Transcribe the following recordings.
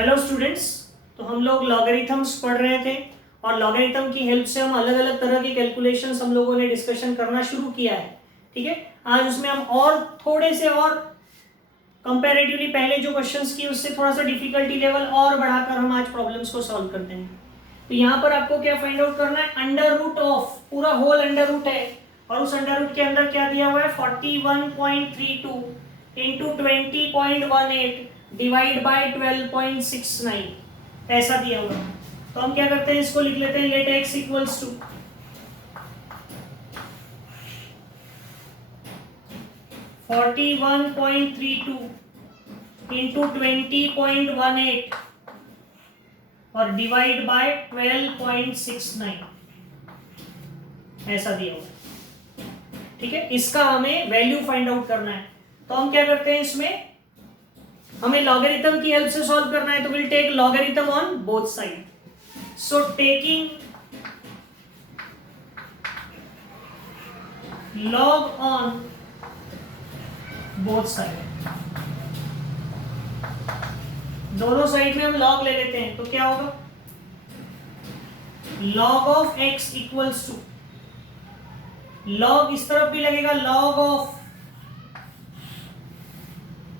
Hello students. तो हम लोग लॉगरिथम्स पढ़ रहे थे और लॉगरिथम की हेल्प से हम अलग अलग तरह की कैलकुलेशंस हम लोगों ने डिस्कशन करना शुरू किया है। ठीक है, आज उसमें हम और थोड़े से और कंपैरेटिवली पहले जो क्वेश्चंस किए उससे थोड़ा सा डिफिकल्टी लेवल और बढ़ाकर हम आज प्रॉब्लम्स को सॉल्व करते हैं। तो यहाँ पर आपको क्या फाइंड आउट करना है, अंडर रूट ऑफ, पूरा होल अंडर रूट है और उस अंडर रूट के अंदर क्या दिया हुआ है 41.32 इंटू 20.18 डिवाइड बाय 12.69 ऐसा दिया हुआ है। तो हम क्या करते हैं, इसको लिख लेते हैं, let x equals to 41.32 into 20.18 और डिवाइड बाय 12.69 ऐसा दिया हुआ है। ठीक है, इसका हमें वैल्यू फाइंड आउट करना है। तो हम क्या करते हैं, इसमें हमें लॉगरिथम की हेल्प से सॉल्व करना है। तो will take logarithm on both side. So taking log on both side, दोनों साइड में हम लॉग ले लेते हैं। तो क्या होगा, log of x equals to, log इस तरफ भी लगेगा, log of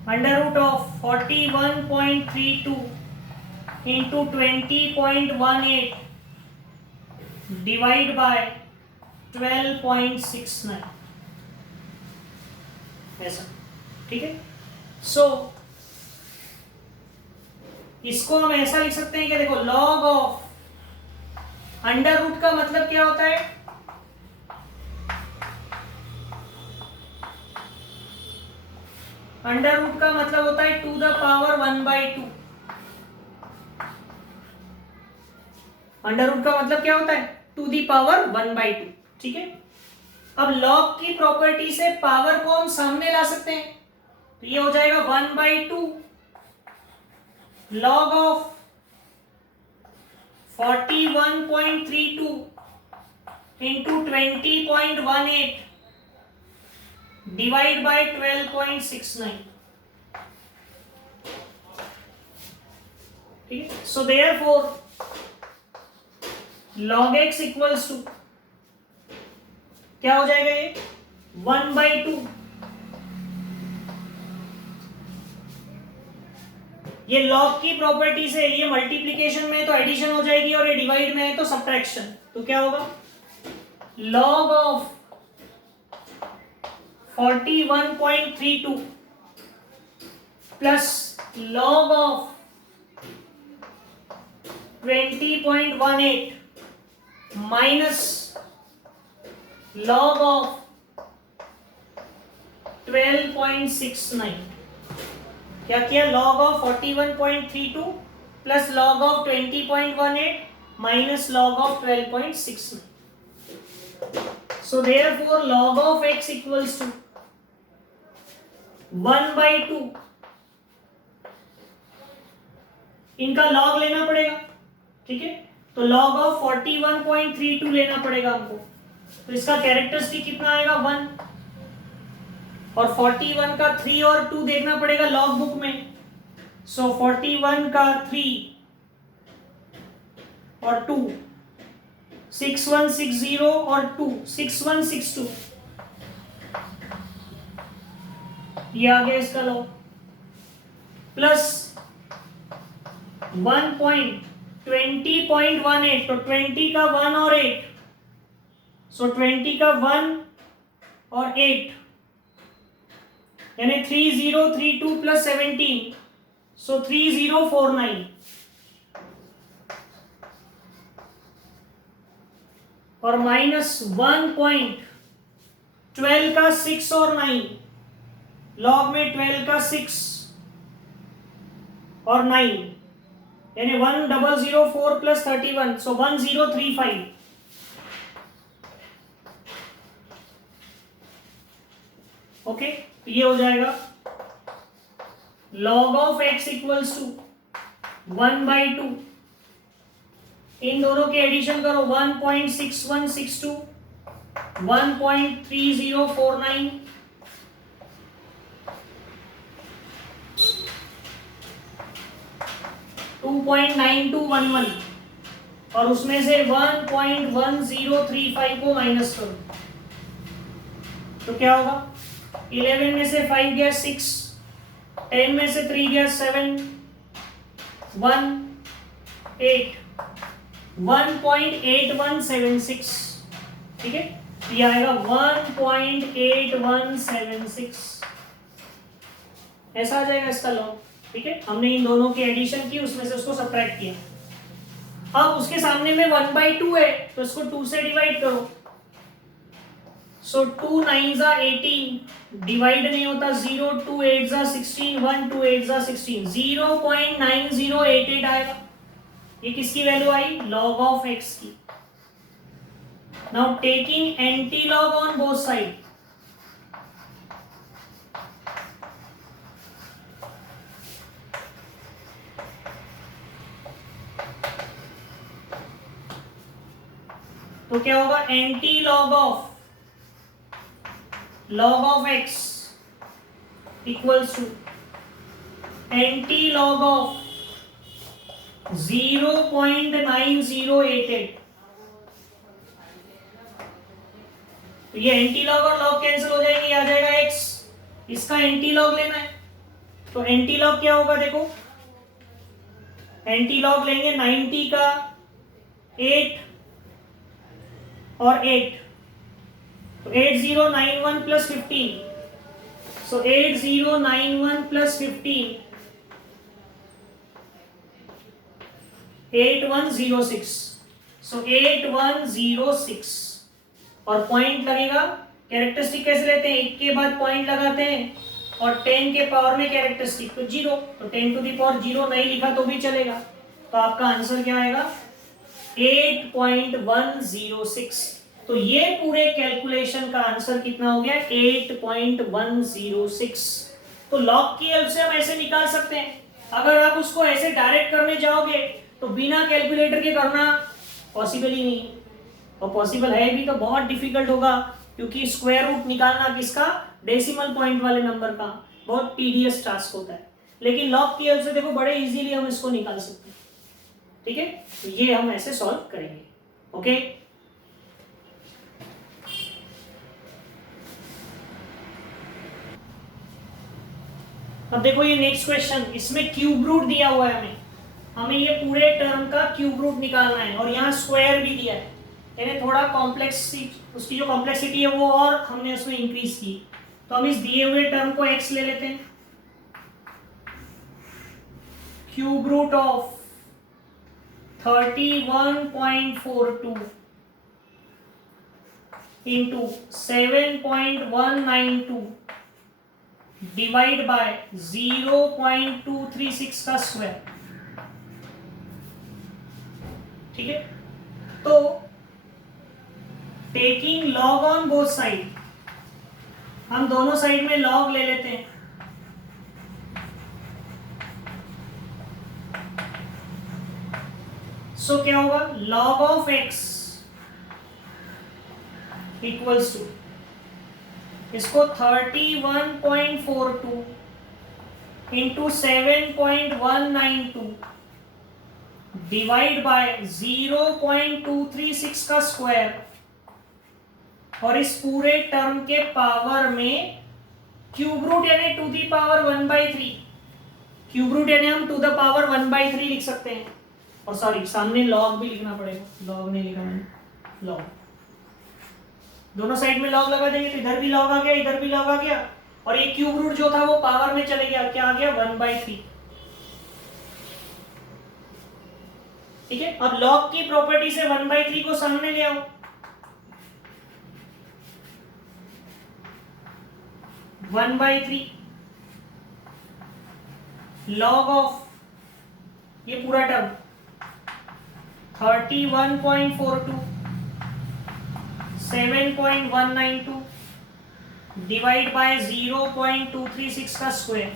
under root of 41.32 into 20.18 divide by 12.69 ऐसा। ठीक है, सो इसको हम ऐसा लिख सकते हैं कि देखो, लॉग ऑफ अंडर रूट का मतलब क्या होता है, अंडर रूट का मतलब होता है to the power 1/2। Under root का मतलब क्या होता है, टू द पावर 1/2। ठीक है, अब लॉग की प्रॉपर्टी से पावर को हम सामने ला सकते हैं। तो ये हो जाएगा 1/2 log of 41.32 into 20.18 divide by 12.69। ठीक है, so therefore log x equals to क्या हो जाएगा, ये 1/2। ये log की प्रॉपर्टी से, ये मल्टीप्लीकेशन में है तो एडिशन हो जाएगी और ये डिवाइड में है तो सब्ट्रैक्शन। तो क्या होगा, log of 41.32 plus log of 20.18 minus log of 12.69। क्या किया, log of 41.32 plus log of 20.18 minus log of 12.69। So therefore log of x equals to 1/2। इनका log लेना पड़ेगा। ठीक है, तो log ऑफ 41.32 लेना पड़ेगा हमको। तो इसका कैरेक्टरिस्टिक कितना आएगा, 1, और 41 का 3 और 2 देखना पड़ेगा लॉग बुक में। सो 41 का 3 और 2 6160 और 2 6162, ये आ गया इसका लॉग, प्लस 1.20.18 तो 20 का 1 और 8, सो 20 का 1 और 8 यानी 3032 प्लस 17, सो 3049 और माइनस 1.12 का 6 और 9, लॉग में 12 का 6 और 9 यानी 1004 प्लस 31, सो 1035। ओके, तो ये हो जाएगा log of x equals to 1/2। इन दोनों के एडिशन करो, 1.6162 1.3049 1.3049 2.9211 और उसमें से 1.1035 को माइनस करो तो क्या होगा? 11 में से 5 गया 6, 10 में से 3 गया 7, 1 8, 1.8176। ठीक है, ये आएगा 1.8176, ऐसा आ जाएगा इसका लॉग। ठीक है, हमने इन दोनों की एडिशन की, उसमें से उसको सब्ट्रैक्ट किया। अब उसके सामने में 1/2 है तो इसको 2 से डिवाइड करो। सो 2 9 जा 18, डिवाइड नहीं होता 0, 2 8 जा 16, 1 2 8 जा 16, 0.9088 आएगा। ये किसकी वैल्यू आई? लॉग ऑफ एक्स की। Now taking anti log on both side, तो क्या होगा? Anti log of x equals to anti log of 0.9088। तो ये एंटी लॉग और लॉग कैंसिल हो जाएंगे, आ जाएगा एक्स। इसका एंटी लॉग लेना है तो एंटी लॉग क्या होगा? देखो, एंटी लॉग लेंगे 90 का 8 और 8, तो 8091 प्लस 15, सो 8091 प्लस 15 8106, सो 8106 और पॉइंट लगेगा। कैरेक्टरिस्टिक कैसे लेते हैं? 1 के बाद पॉइंट लगाते हैं और 10 के पावर में कैरेक्टरिस्टिक तो 0, तो 10 टू द पावर 0 नहीं लिखा तो भी चलेगा। तो आपका आंसर क्या आएगा? 8.106। तो ये पूरे कैलकुलेशन का आंसर कितना हो गया? 8.106। तो लॉग की हेल्प से हम ऐसे निकाल सकते हैं। अगर आप उसको ऐसे डायरेक्ट करने जाओगे तो बिना कैलकुलेटर के करना पॉसिबल ही नहीं, और पॉसिबल है भी तो बहुत डिफिकल्ट होगा, क्योंकि स्क्वायर रूट निकालना किसका? डेसिमल पॉइंट वाले नंबर का बहुत टीडियस टास्क होता है। लेकिन लॉग की हेल्प से देखो बड़े इजीली हम इसको निकाल सकते हैं। ठीक है, तो ये हम ऐसे सॉल्व करेंगे। ओके, अब देखो ये नेक्स्ट क्वेश्चन, इसमें क्यूब रूट दिया हुआ है, हमें ये पूरे टर्म का क्यूब रूट निकालना है और यहाँ स्क्वायर भी दिया है, यानी थोड़ा कॉम्प्लेक्स, उसकी जो कॉम्प्लेक्सिटी है वो और हमने उसमें इंक्रीज की। तो हम इस दिए हुए टर्म को x ले लेते हैं। Cube root of 31.42 into 7.192 divide by 0.236 का स्क्वायर। ठीक है, तो taking log on both side, हम दोनों साइड में लॉग ले लेते हैं। सो क्या होगा? Log of x equals to, इसको 31.42 इंटू 7.192 डिवाइड बाय 0.236 का स्क्वायर और इस पूरे टर्म के पावर में क्यूब रूट यानी to the power 1/3, cube root यानी हम टू द पावर 1/3 लिख सकते हैं। और सॉरी, सामने लॉग भी लिखना पड़ेगा, लॉग नहीं लिखा मैंने, लॉग। दोनों साइड में लॉग लगा देंगे तो इधर भी लॉग आ गया, इधर भी लॉग आ गया, और ये क्यूब रूट जो था वो पावर में चले गया, क्या आ गया? 1/3। ठीक है, अब लॉग की प्रॉपर्टी से 1/3 को सामने ले आओ, 1/3 लॉग ऑफ ये पूरा टर्म 31.42 7.192 डिवाइड बाय 0.236 का स्क्वायर।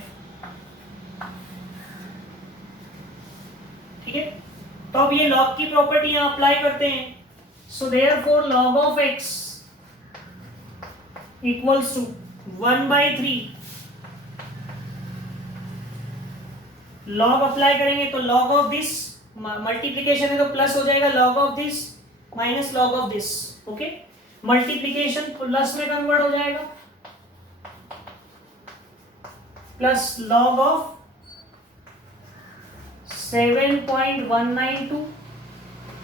ठीक है, तो अब ये लॉग की प्रॉपर्टी यहां अप्लाई करते हैं। So therefore log of x equals to 1/3 log apply करेंगे तो लॉग ऑफ दिस, मल्टीप्लीकेशन है तो प्लस हो जाएगा log of this minus log of this. Okay, multiplication plus में कन्वर्ट हो जाएगा, प्लस लॉग ऑफ 7.192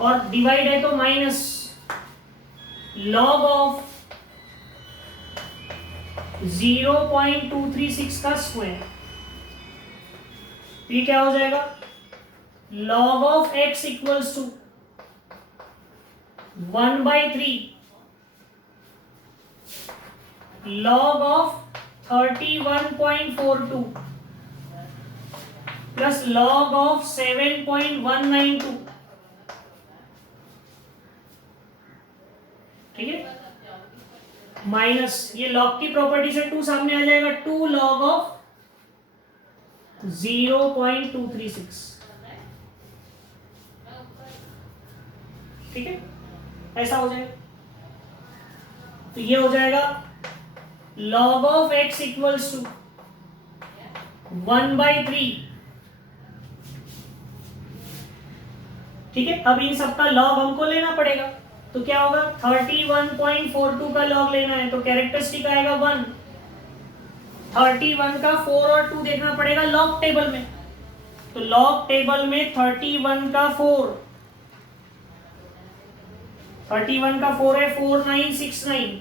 और डिवाइड है तो माइनस लॉग ऑफ 0.236 का स्क्वायर। ये क्या हो जाएगा, log of x equals to 1/3 log of 31.42 plus log of 7.192। ठीक है, माइनस ये log की प्रॉपर्टी से 2 सामने आ जाएगा, 2 log ऑफ 0.236। ठीक है, ऐसा हो जाएगा। तो ये हो जाएगा log of x equals to 1/3। ठीक है, अब इन सबका log हमको लेना पड़ेगा, तो क्या होगा, 31.42 का log लेना है तो कैरेक्टरिस्टिक आएगा 1। 31 का 4 और 2 देखना पड़ेगा लॉग टेबल में, तो लॉग टेबल में 31 का 4 है 4969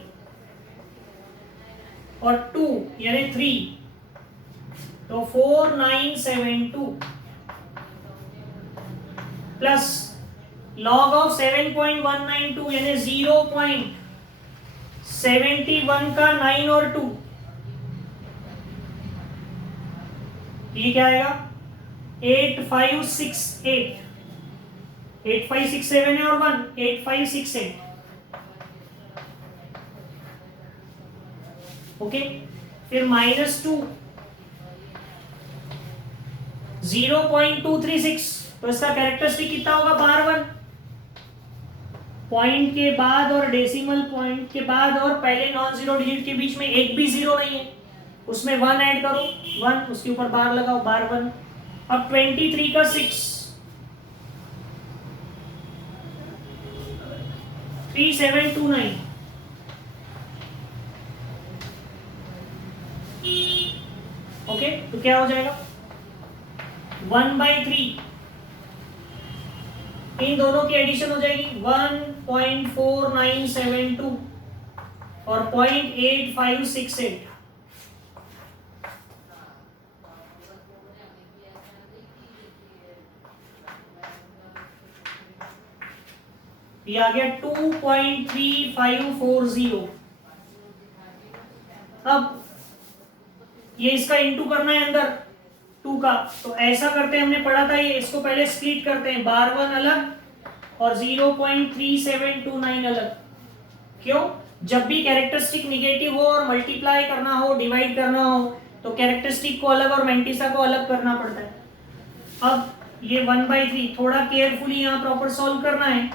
और 2 यानी 3 तो 4972 प्लस लॉग ऑफ 7.192 यानी 0.71 का 9 और 2, ये क्या आएगा 8568, 8567 है और 1 8568। ओके, फिर -2 0.236 तो इसका कैरेक्टरिस्टिक कितना होगा, बार 1 पॉइंट के बाद और डेसिमल पॉइंट के बाद और पहले नॉन जीरो डिजिट के बीच में एक भी जीरो नहीं है, उसमें 1 ऐड करो 1, उसके ऊपर बार लगाओ बार 1। अब 23 का 6 3729। ओके, तो क्या हो जाएगा 1/3, इन दोनों की एडिशन हो जाएगी 1.4972 और 0.8568। ये आ गया 2.3540। अब ये इसका इंटू करना है अंदर 2 का, तो ऐसा करते हैं, हमने पढ़ा था ये, इसको पहले स्प्लिट करते हैं, बार 1 अलग और 0.3729 अलग। क्यों, जब भी कैरेक्टरिस्टिक निगेटिव हो और मल्टीप्लाई करना हो, डिवाइड करना हो, तो कैरेक्टरिस्टिक को अलग और मेंटिसा को अलग करना पड़ता है। अब ये 1/3 थोड़ा केयरफुली यहाँ प्रॉपर सॉल्व करना है।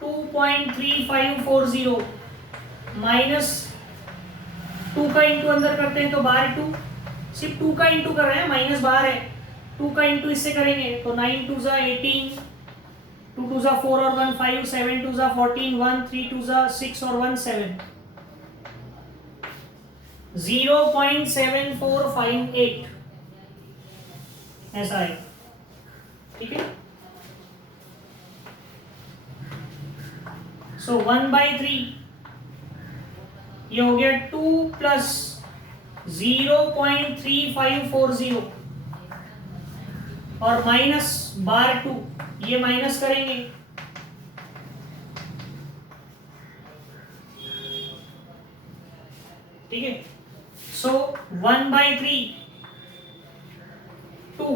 2.3540 माइनस 2 का इंटू अंदर करते हैं तो बाहर 2, सिर्फ 2 का इंटू कर रहे हैं, माइनस बाहर है, 2 का इंटू इससे करेंगे तो 9 2 ज़ा 18, 2 2 ज़ा 4 और 1 5, 7 2 ज़ा 14, 1 3 2 ज़ा 6 और 1 7, 0.7458 ऐसा है। ठीक है, सो 1/3 ये हो गया 2 प्लस 0.3540 और माइनस बार 2, ये माइनस करेंगे ठीक है। सो 1/3 2,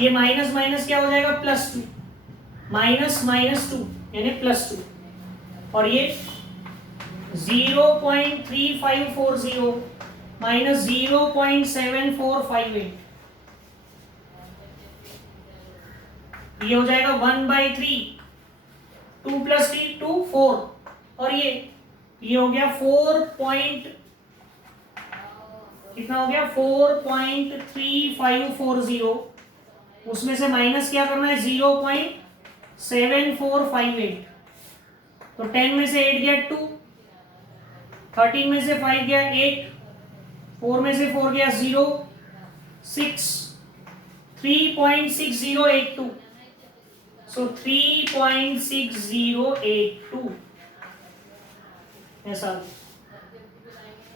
ये माइनस माइनस क्या हो जाएगा +2, माइनस -2 यानी +2 और ये 0.3540 माइनस 0.7458, ये हो जाएगा 1/3, 2 + 3 2 4 और ये हो गया 4 कितना हो गया 4.3540 उसमें से माइनस क्या करना है, 0.7458। तो 10 में से 8 गया 2, 13 में से 5 गया 8, 4 में से 4 गया 0, 6, 3.6082। सो 3.6082 ऐसा।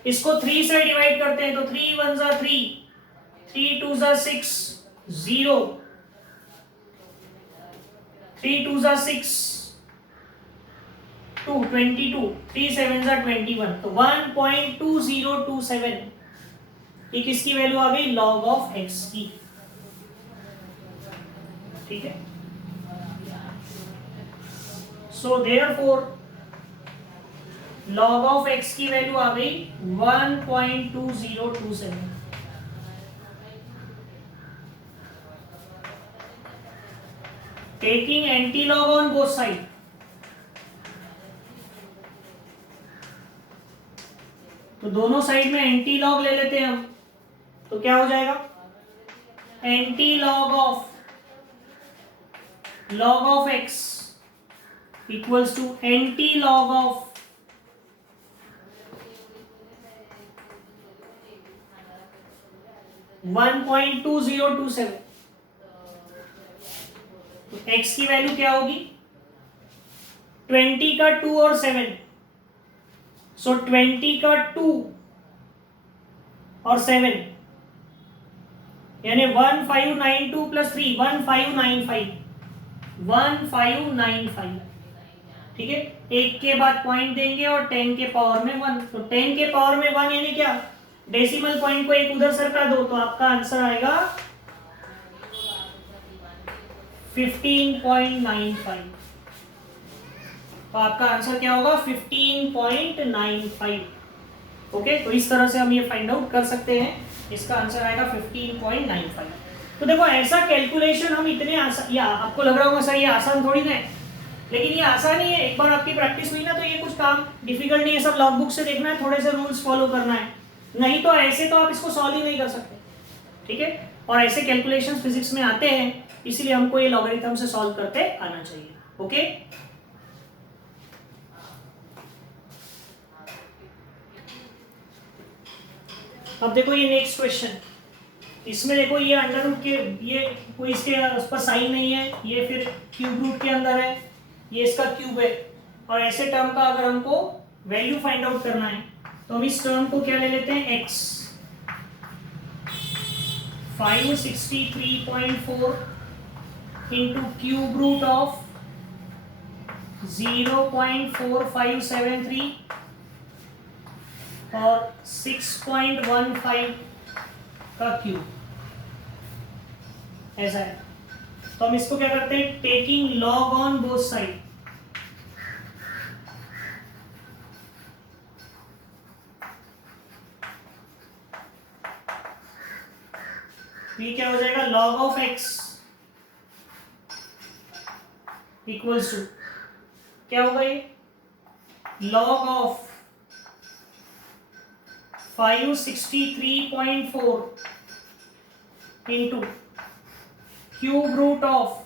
इसको 3 से डिवाइड करते हैं तो 3 1 जा 3, 3 2 जा 6, 0, 3 2 जा 6, 2 22, 3 7 जा 21। तो 1.2027 ये किसकी वैल्यू आ गई, लॉग ऑफ एक्स की। ठीक है, so therefore log of X की वैल्यू आ गई 1.2027। Taking anti log on both side, तो दोनों साइड में एंटी लॉग ले लेते हैं हम, तो क्या हो जाएगा, anti log of x equals to anti log of 1.2027। तो x की वैल्यू क्या होगी, 20 का 2 और 7, सो 20 का 2 और 7 यानी 1592 प्लस 3 1595। ठीक है, एक के बाद पॉइंट देंगे और 10 के पावर में 1, तो 10 के पावर में 1 यानी क्या, डेसिमल पॉइंट को एक उधर सरका दो, तो आपका आंसर आएगा 15.95। तो आपका आंसर क्या होगा, 15.95। ओके, तो इस तरह से हम ये फाइंड आउट कर सकते हैं, इसका आंसर आएगा 15.95। तो देखो ऐसा कैलकुलेशन हम इतने आसान, या आपको लग रहा होगा सर ये आसान थोड़ी ना है, लेकिन ये आसान ही है। एक बार आपकी प्रैक्टिस हुई ना तो ये कुछ काम डिफिकल्ट नहीं है, सब लॉग बुक से देखना है, थोड़े से रूल्स फॉलो करना है, नहीं तो ऐसे तो आप इसको सॉल्व ही नहीं कर सकते। ठीक है, और ऐसे कैलकुलेशंस फिजिक्स में आते हैं, इसलिए हमको ये लॉगरिथम से सॉल्व करते आना चाहिए। ओके, अब देखो ये नेक्स्ट क्वेश्चन, इसमें देखो ये अंडर रूट के, ये कोई इसके उस पर साइन नहीं है, ये फिर क्यूब रूट के अंदर है, ये इसका क्यूब है, और ऐसे टर्म का अगर हमको वैल्यू फाइंड आउट करना है तो हम इस टर्म को क्या ले लेते हैं, x 563.4 into cube root of 0.4573 और 6.15 का क्यूब, ऐसा है। तो हम इसको क्या करते हैं, taking log on both side, ये क्या हो जाएगा, log of x equals to क्या होगा, ये log of 563.4 into cube root of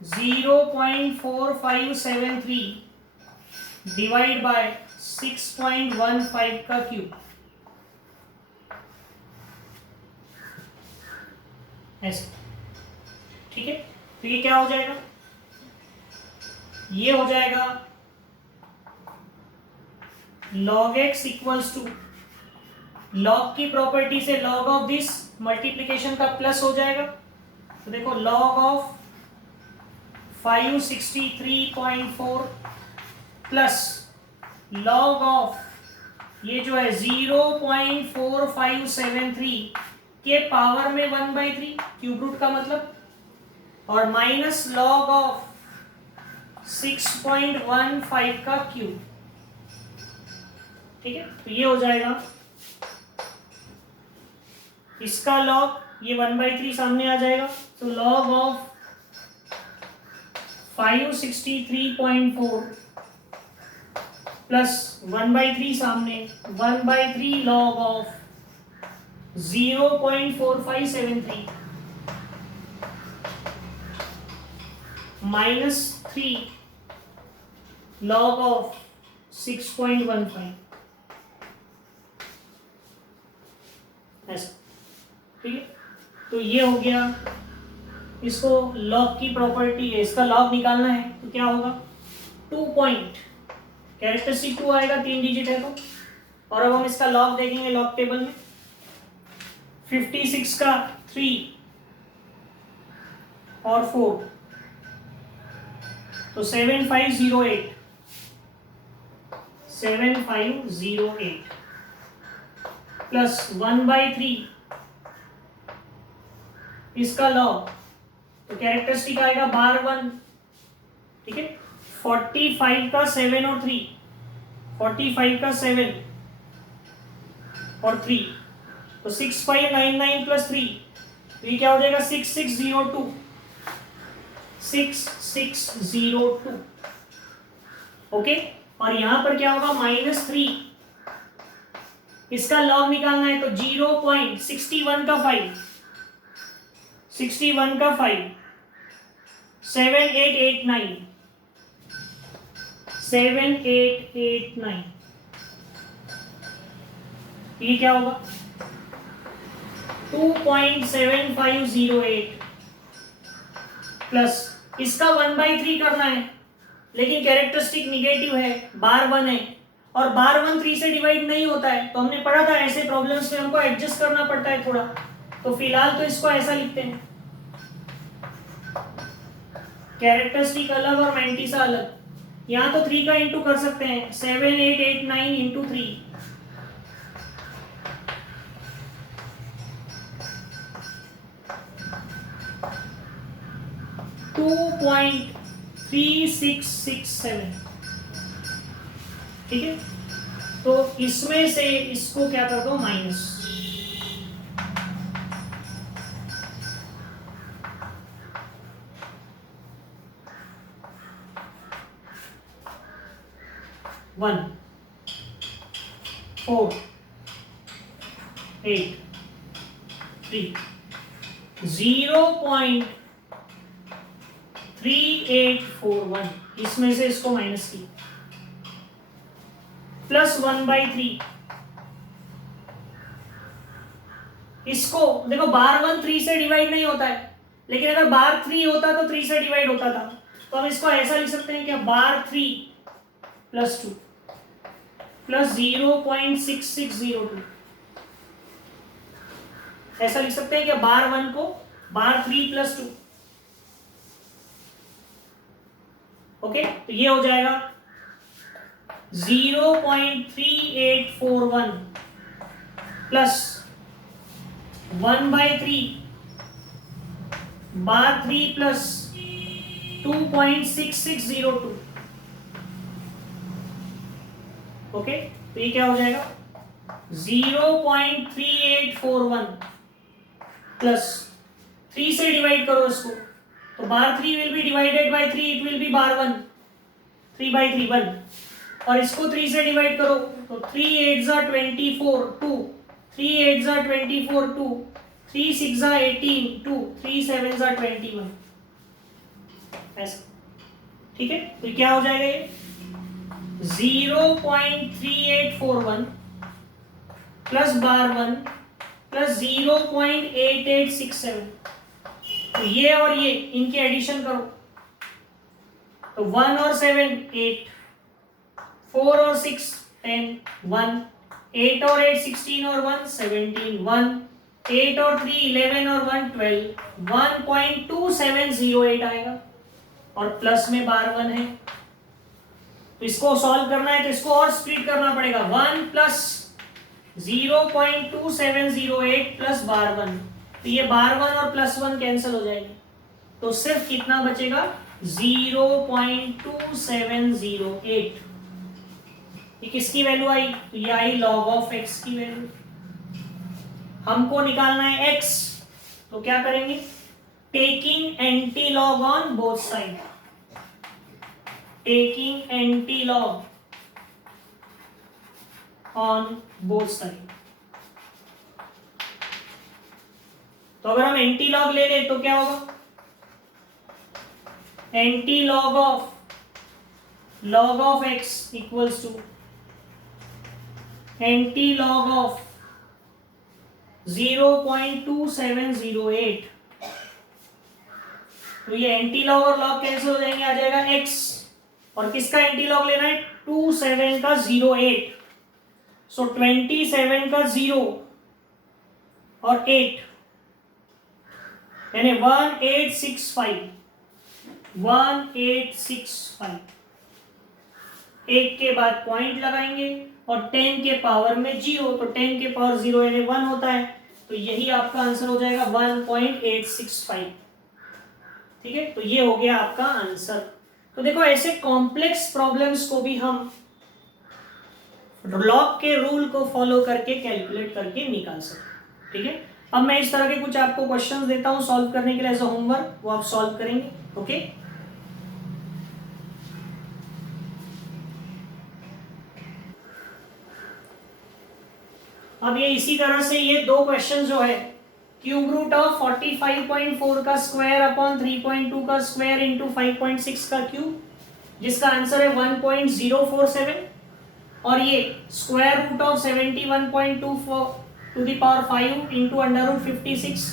0.4573 divide by 6.15 का क्यूब, ऐसे। ठीक है, तो ये क्या हो जाएगा, ये हो जाएगा log x equals to, log की प्रॉपर्टी से log ऑफ दिस मल्टीप्लीकेशन का प्लस हो जाएगा, तो देखो log of 563.4 plus log of ये जो है 0.4573 के पावर में 1/3 क्यूब रूट का मतलब, और माइनस log ऑफ 6.15 का क्यूब। ठीक है, तो ये हो जाएगा इसका log, ये 1/3 सामने आ जाएगा, तो log ऑफ 563.4 प्लस 1/3 सामने, 1/3 log ऑफ 0.4573 -3 log ऑफ 6.15 ऐसा, ठीक है। तो ये हो गया, इसको लॉग की प्रॉपर्टी है, इसका लॉग निकालना है तो क्या होगा, 2 पॉइंट कैरेक्टरिस्टिक 2 आएगा, 3 डिजिट है तो। और अब हम इसका लॉग देखेंगे लॉग टेबल में, 56 का 3 और 4 तो 7508 प्लस 1/3 इसका लॉग, तो कैरेक्टरिस्टिक आएगा बार 1, ठीक है। 45 का 7 और 3, 45 का 7 और 3 तो 6599 प्लस 3, तो ये क्या हो जाएगा 6602, 6602, ओके। और यहां पर क्या होगा -3, इसका लॉग निकालना है तो 0.61 का 5, 61 का 5 7889, 7889, ये क्या होगा 2.7508 प्लस इसका 1/3 करना है, लेकिन कैरेक्टरिस्टिक निगेटिव है, बार 1 है और बार 1 3 से डिवाइड नहीं होता है, तो हमने पढ़ा था ऐसे प्रॉब्लम्स में हमको एडजस्ट करना पड़ता है थोड़ा, तो फिलहाल तो इसको ऐसा लिखते हैं, कैरेक्टरिस्टिक अलग और मैंटिसा अलग। यहां तो 3 का इंटू कर सकते हैं, 7889 इंटू 3, $2.3667, ठीक है। तो इसमें से इसको क्या कर दो माइनस, वन 4 8 3 0.3841, इसमें से इसको माइनस की, प्लस 1/3, इसको देखो बार 1 3 से डिवाइड नहीं होता है, लेकिन अगर बार 3 होता तो 3 से डिवाइड होता था, तो हम इसको ऐसा लिख सकते हैं कि बार 3 प्लस 2 प्लस 0.6602, ऐसा लिख सकते हैं कि बार 1 को बार 3 प्लस 2, ओके। तो ये हो जाएगा 0.3841 प्लस 1/3 बार 3 प्लस 2.6602, ओके। तो ये क्या हो जाएगा 0.3841 प्लस 3 से डिवाइड करो इसको, तो bar 3 will be divided by 3, it will be bar 1, 3/3 1, और इसको 3 से डिवाइड करो तो 3 8 जा 24 2, 3 8 जा 24 2, 3 6 जा 18 2, 3 7 जा 21, ऐसा, ठीक है। तो क्या हो जाएगा ये 0.3841 प्लस बार 1 प्लस 0.8867, तो ये और ये इनके एडिशन करो तो 1 और 7 8, 4 और 6 10 1, 8 और 8 16 और 1 17 1, 8 और 3 11 और 1 12, 1.2708 आएगा, और प्लस में बार 1 है, तो इसको सॉल्व करना है तो इसको और स्प्लिट करना पड़ेगा, 1 प्लस 0.2708 प्लस बार 1, तो ये बार 1 और प्लस 1 कैंसिल हो जाएंगे, तो सिर्फ कितना बचेगा 0.2708, ये किसकी वैल्यू आई, तो ये आई log ऑफ x की वैल्यू। हमको निकालना है x, तो क्या करेंगे, taking anti log on both side, taking anti log on both side. तो अगर हम एंटी लॉग ले ले तो क्या होगा, anti log of x equals to anti log of 0.2708। तो ये एंटी लॉग और लॉग कैंसिल हो जाएंगे, आ जाएगा x, और किसका एंटी लॉग लेना है, 27 का 08, सो 27 का 0 और 8 यानी 1865। एक के बाद पॉइंट लगाएंगे और 10 के पावर में 0, तो 10 के पावर 0 यानी 1 होता है, तो यही आपका आंसर हो जाएगा 1.865। ठीक है, तो ये हो गया आपका आंसर। तो देखो ऐसे कॉम्प्लेक्स प्रॉब्लम्स को भी हम लॉग के रूल को फॉलो करके कैलकुलेट करके निकाल सकते। ठीक है, अब मैं इस तरह के कुछ आपको क्वेश्चंस देता हूं सॉल्व करने के लिए एज अ होमवर्क, वो आप सॉल्व करेंगे। ओके, अब ये इसी तरह से ये दो क्वेश्चन जो है, क्यूब रूट ऑफ 45.4 का स्क्वायर अपॉन 3.2 का स्क्वायर इंटू 5.6 का क्यूब, जिसका आंसर है 1.047, और ये square root of 71.24 to the power 5 into under root 56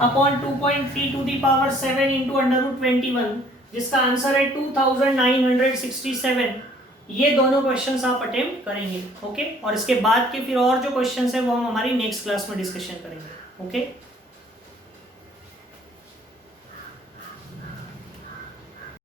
upon 2.3 to the power 7 into under root 21, जिसका आंसर है 2967। ये दोनों क्वेश्चंस आप अटेम्प्ट करेंगे। ओके, और इसके बाद के फिर और जो क्वेश्चंस है वो हम हमारी नेक्स्ट क्लास में डिस्कशन करेंगे। ओके।